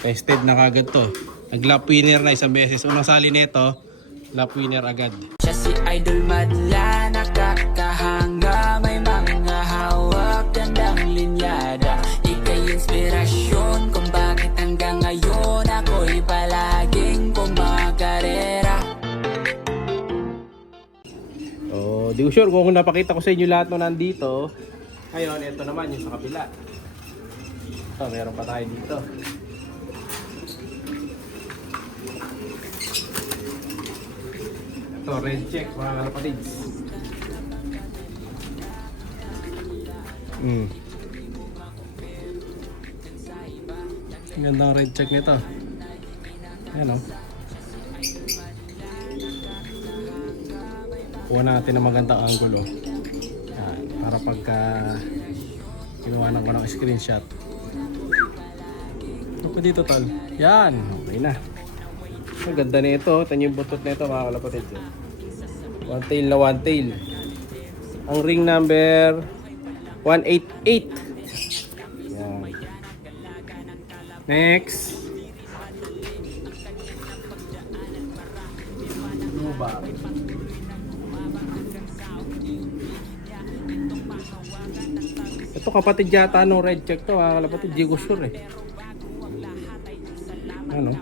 Tested na kagad to. Nag-lap winner na isang beses. Unang sali nito, lap winner agad. Siya si Idol Madla, nakakahanga, may mga hawak, gandang linyada. Ika'y inspirasyon kung bakit hanggang ngayon ako'y palaging kumakarera. Oh, di ko sure kung napakita ko sa inyo lahat ng nandito. Ngayon, ito naman yung sa kabila. Ito, meron pa tayo dito. Ito, red check mga kalapatids. Ang gandang red check nito. Ayan o. Kuha natin ng magandang angulo. Ayan, para pagka kinuhanan ko ng screenshot. Ano pa dito tal? Yan, okay na. Ang ganda nito. Ito yung butot nito mga kalapatid. One tail na one tail. Ang ring number 188. Yan. Next. Ano ba? Ito kapatid yata nung red check to mga kalapatid. Di ko sure eh. Ano?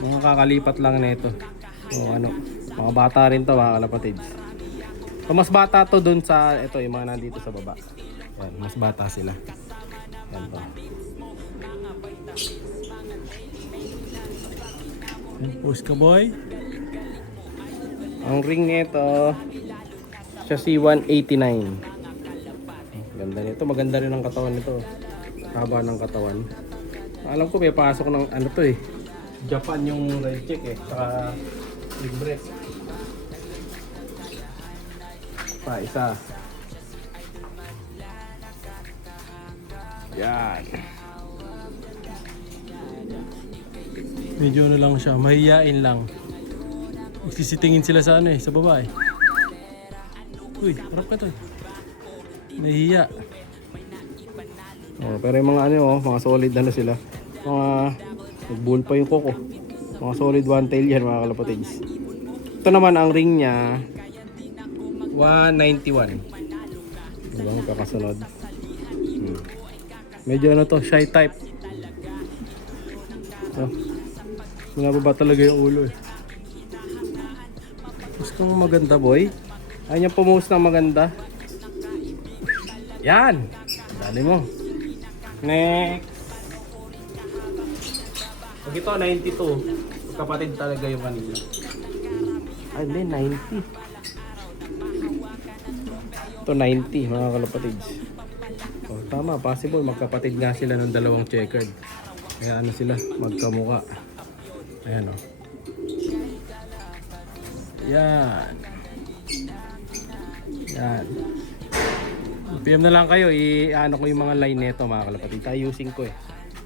Mga kakalipat lang nito. O ano, mga bata rin to mga kalapatids. So, mas bata to dun sa ito yung mga nandito sa baba. Yan, mas bata sila. Yan to. Push ka boy. Ang ring nito siya si 189. Ganda nito, maganda rin ang katawan nito. Haba ng katawan. Alam ko may pasok ng ano to eh. Japan yung red check eh. Saka libre. Pa isa. Yan. Medyo ano lang siya, mahihain lang. Magsisitingin sila sa ano eh, sa baba eh. Uy, harap ka to. Nahihiya. Oh, pero yung mga ano oh, mga solid na sila. Mga nag-bull pa yung koko. Mga solid one tail yan mga kalapatids. Ito naman ang ring niya 191. Diba magkakasunod? Medyo ano to, shy type. Oh, minababa talaga yung ulo eh. Gusto kong maganda boy. Ayaw niya pumose ng maganda. Yan! Dali mo. Next! Pag ito 92, kapatid talaga yung kanila. Ay hindi, 90. Ito 90 mga kalapatids. Oh, tama, possible magkapatid nga sila ng dalawang checkered. Kaya ano sila, magkamuka. Ayan o. Yan. Yan. PM na lang kayo, i-ano ko yung mga line nito mga kalapatid. Ayusin ko eh.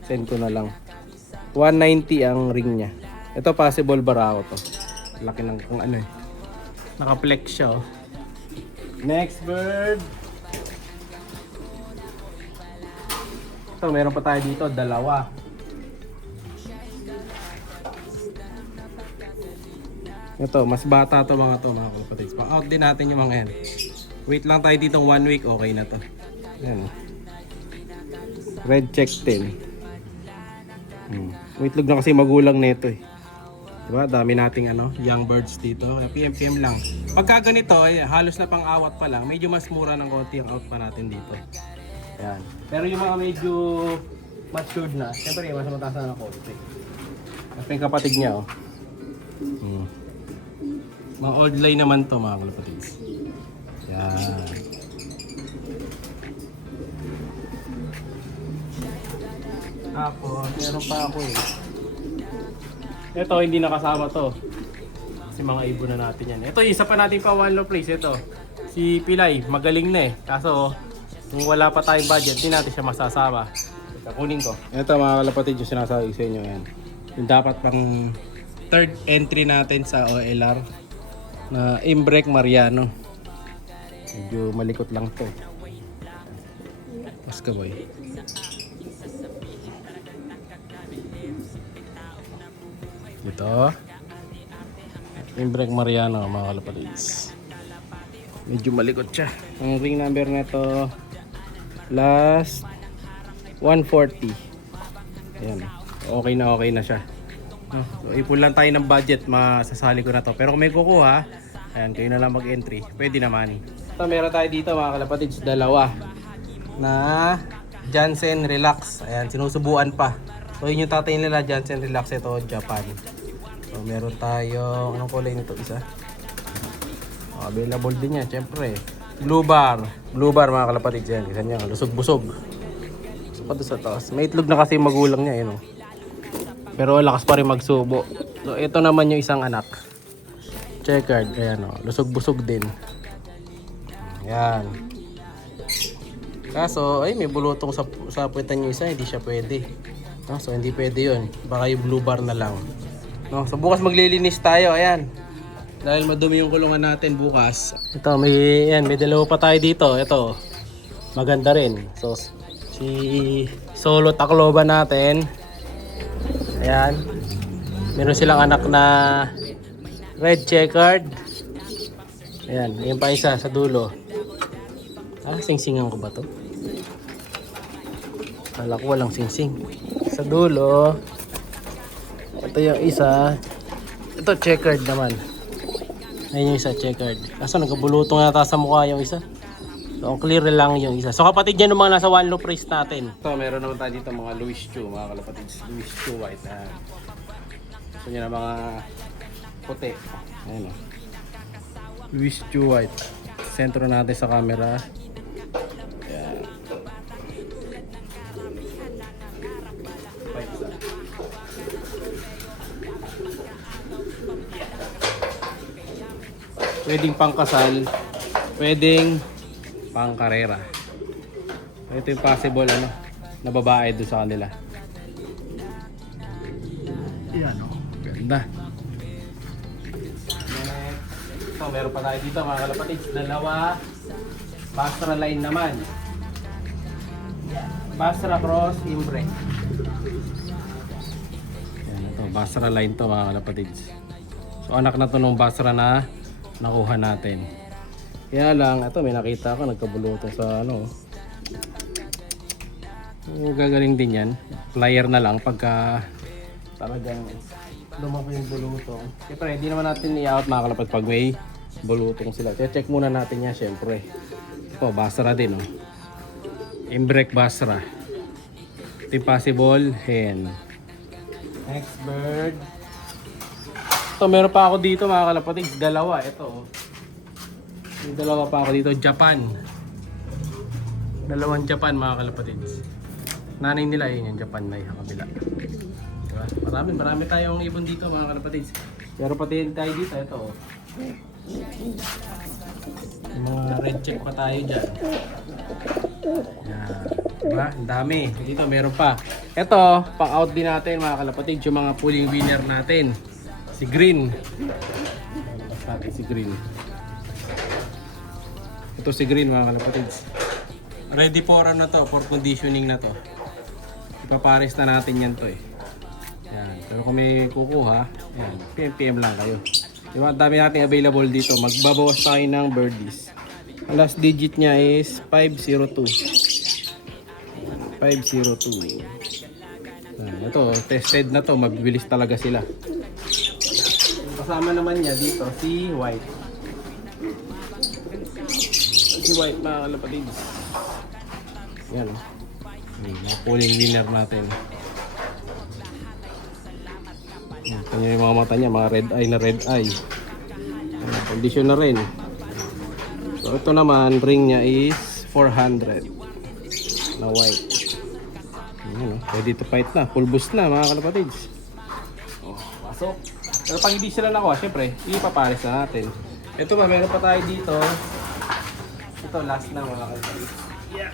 Send ko na lang. 190 ang ring niya. Ito possible barako to. Laki ng kung ano eh. Naka-flex siya oh. Next bird. Ito meron pa tayo dito, dalawa. Ito, mas bata to mga kalapatids. Pa-out din natin yung mga yan. Wait lang tayo dito 1 week, okay na to. Yan. Red check 10. Itlog na kasi magulang nito eh. Diba? Dami nating ano, young birds dito. PM lang. Pagka ganito, halos na pang awat pa lang. Medyo mas mura ng konti ang out pa natin dito. Yan. Pero yung mga medyo matured na, siyempre mas mataas na ng konti. At yung kapatid niya oh. Mga old line naman to mga kalapatids. Yan. Tapos, meron pa ako eh. Ito, hindi nakasama to. Kasi mga ibon na natin yan. Ito, isa pa natin pa one low place. Ito, si Pilay, magaling na eh. Kaso, kung wala pa tayong budget, hindi natin siya masasama. Kunin ko. Ito mga kalapatid yung sinasabi sa inyo yan. Yung dapat pang third entry natin sa OLR na Imbrek Mariano. Medyo malikot lang to. Mas ka boy. Ito. Imbrek Mariano mga kalapatids. Medyo malikot siya. Ang ring number nito last 140. Ayan. Okay na siya. So, ipon lang tayo ng budget, masasali ko na to. Pero kung may kukuha, ayan, kayo na lang mag-entry. Pwede naman. So, meron tayo dito mga kalapatids, dalawa na Jansen Relax. Ayan, sinusubuan pa. So, yun yung tatay nila, Jansen Relax. Ito, Japan. So, meron tayo, anong kulay nito? Isa? Available din yan, syempre. Blue bar mga kalapatids yan. Isa niya, lusog-busog. So, pa doon sa taas. May itlog na kasi magulang niya, yun o. Pero lakas pa rin magsubo. So, ito naman yung isang anak. Checkered. Ayan o. Lusog-busog din. Ayan. Kaso, ay may bulutong sa puwetan yung isa. Hindi siya pwede. No? So, hindi pwede yun. Baka yung blue bar na lang. No? So, bukas maglilinis tayo. Ayan. Dahil madumi yung kulungan natin bukas. Ito, may dalawa pa tayo dito. Ito. Maganda rin. So, si Solo Tacloban natin. Ayan. Meron silang anak na red checkered. Ayan. Ayan pa isa sa dulo. Sing-singan ko ba to? Kala ko walang sing-sing. Sa dulo. Ito yung isa. Ito checkered naman. Ayan yung isa checkered. Kaso nagkabulutong yata sa mukha yung isa. So, ang clear lang yung isa. So, kapatid yan yung mga nasa one loop race natin. So, meron naman tayo dito mga Louis Chu, mga kalapatids. Louis Chu white. Gusto nyo na mga puti. Ayan o. Louis Chu white. Sentro natin sa camera. Ayan. White isa. Pwedeng pangkasal. Pwedeng pang karera. Ito yung possible na babae doon sa kanila. Yan o. Ganda. So, meron pa tayo dito mga kalapatids. Dalawa. Bastra line naman. Bastra cross imbrek. Yan ito. Bastra line to mga kalapatids. So, anak na to nung Bastra na nakuha natin. Kaya lang, ito may nakita ko nagkabulutong sa gagaling din yan. Flyer na lang pagka talagang lumaki yung bulutong. Siyempre, hindi naman natin i-out mga kalapad pag may bulutong sila. Check muna natin yan syempre. Ito, Basra din Imbrek Basra. Ito yung possible hen. Next bird. Ito, meron pa ako dito mga kalapatids. Dalawa, ito may dalawa pa ako dito, Japan. Dalawang Japan mga kalapatids. Nanay nila yun yung Japan na yung kabila. Diba? Marami tayong ibon dito mga kalapatids. Pero pati tayo dito, ito yung mga red check pa tayo dyan. Yan. Diba? Ang dami. Dito meron pa. Ito, pang out din natin mga kalapatids. Yung mga pulling winner natin. Si Green. Natin si Green. Ito si Green mga kalapatids. Ready for na to, for conditioning na to. Ipapares na natin yan to Yan. Pero kung may kukuha, yan, PM lang kayo. Diba, ang dami natin available dito. Magbabawas tayo ng birdies. Ang last digit niya is 502. 502. Yan. Ito, tested na to. Magbibilis talaga sila. Kasama naman niya dito si White. Si White mga kalapatids. Yan mga pulling winner natin. Kanya yung mga mata niya, mga red eye na red eye. Condition na rin. So ito naman, ring niya is 400 na white. Ready to fight na, full boost na mga kalapatids. Pasok. Pero pag hindi sila nakuha, syempre ipapares na natin. Ito ba, meron pa tayo dito. Ito, last na mga kalapatids. Yeah.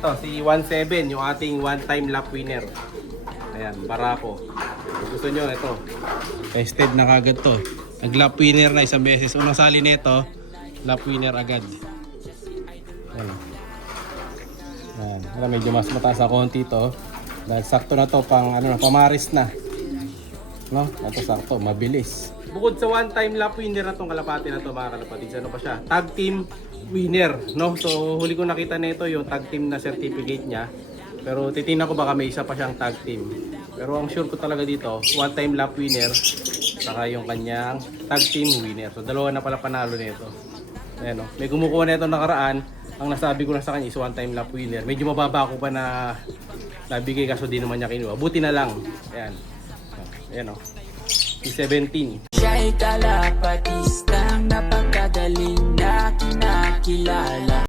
Ito, si 17, yung ating one-time lap winner. Ayan, Barako. Kung gusto nyo, ito. Tested na kagad to. Nag-lap winner na isang beses. Unang sali nito, lap winner agad. Ayan. Ayan. Medyo mas mataas na konti to. Dahil sakto na to, pang pamaris na. No? Ito sakto, mabilis. Bukod sa one-time lap winner na tong kalapati na to mga kalapatids, ano pa siya? Tag team winner, no? So huli ko nakita nito yung tag team na certificate niya. Pero titingnan ko baka may isa pa siyang tag team. Pero ang sure ko talaga dito, one-time lap winner saka yung kanyang tag team winner. So dalawa na pala panalo nito. Ayan, no? May kumukuha na ito nakaraan. Ang nasabi ko na sa kanya is one-time lap winner. Medyo mababa ako pa na nabigay kaso di naman niya kinuha. Buti na lang. Ayan. Ayan, no? 17. Siya'y kalapatistang napakagaling na kinakilala.